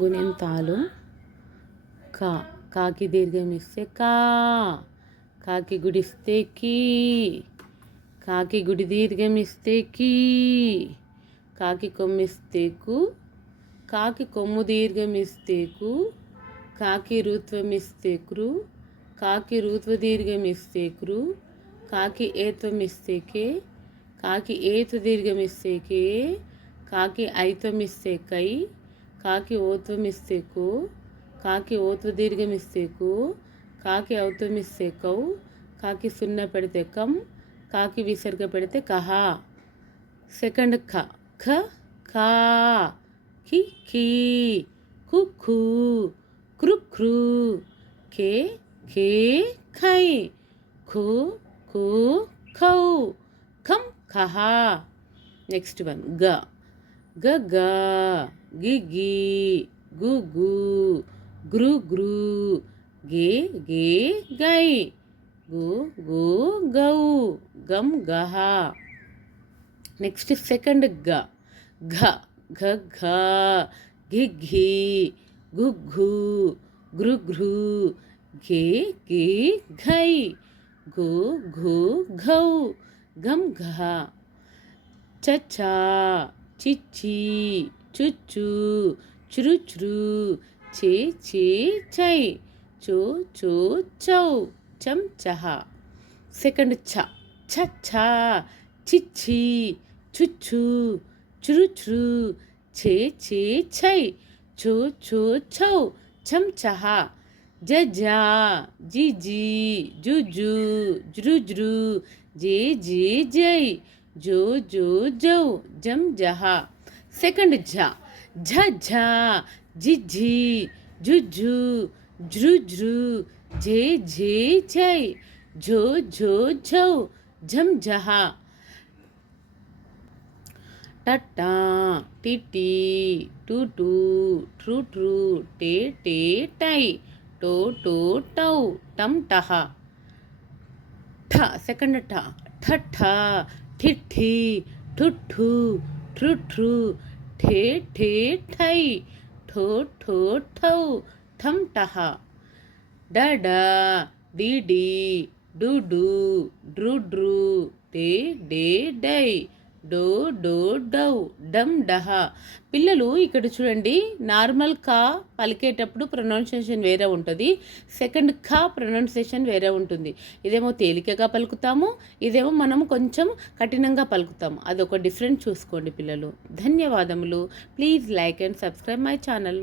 గుణింతాలు కా కాకి దీర్ఘం ఇస్తే కాకి గుడిస్తే కాకి గుడి దీర్ఘం ఇస్తే కాకి కొమ్మిస్తే కాకి కొమ్ము దీర్ఘం ఇస్తే కాకి రూత్వం ఇస్తే కాకి రూత్వ దీర్ఘం ఇస్తే కాకి ఏత్వం ఇస్తే కాకి ఏత్వ దీర్ఘం ఇస్తే కాకి ఐత్వం ఇస్తే కాకి ఓత్వం ఇస్తే కాకి ఓత్వ దీర్ఘం ఇస్తే కాకి ఔత్వం ఇస్తే కాకి సున్న పెడితే కం, కాకి విసర్గ పెడితే కహ. సెకండ్ ఖా కి కు క్రు కే ఖై ఖు ఖౌ ఖం ఖహ. నెక్స్ట్ వన్ గ గి గు గ్రు గే గై గు గౌ గం గహ. నెక్స్ట్ సెకండ్ ఘ ఘి గు గ్రు గే ఘై గు ఘౌ గం ఘ. చ చిచ్చి చుచ్చు చురు చే చై చో చౌ చం చహ. సెకండ్ ఛ చిచ్చి చుచ్చు చురు చే చై చో చౌ చం చహ. జా జి జుజు జృ జే జై జో జౌ జం జహ. సెకండ్ ఝ జిఝి జుజు జృ జే జై జో ఝౌ ఝం జహ. టట్టా టిటి టుటు ట్రు టే టై టో టౌ టం టహ. సెకండ్ ఠ ఠిఠి ఠుఠు ట్రు ఠే ఠై ఠో ఠౌ ఠం టహ. డ డి డు డ్రు డే డై డో డౌ డమ్ డహ. పిల్లలు ఇక్కడ చూడండి, నార్మల్ కా పలికేటప్పుడు ప్రొనౌన్సియేషన్ వేరే ఉంటుంది, సెకండ్ ఖా ప్రొనౌన్సియేషన్ వేరే ఉంటుంది. ఇదేమో తేలికగా పలుకుతాము, ఇదేమో మనం కొంచెం కఠినంగా పలుకుతాము. అదొక డిఫరెంట్ చూసుకోండి పిల్లలు. ధన్యవాదములు. Please like and subscribe my channel.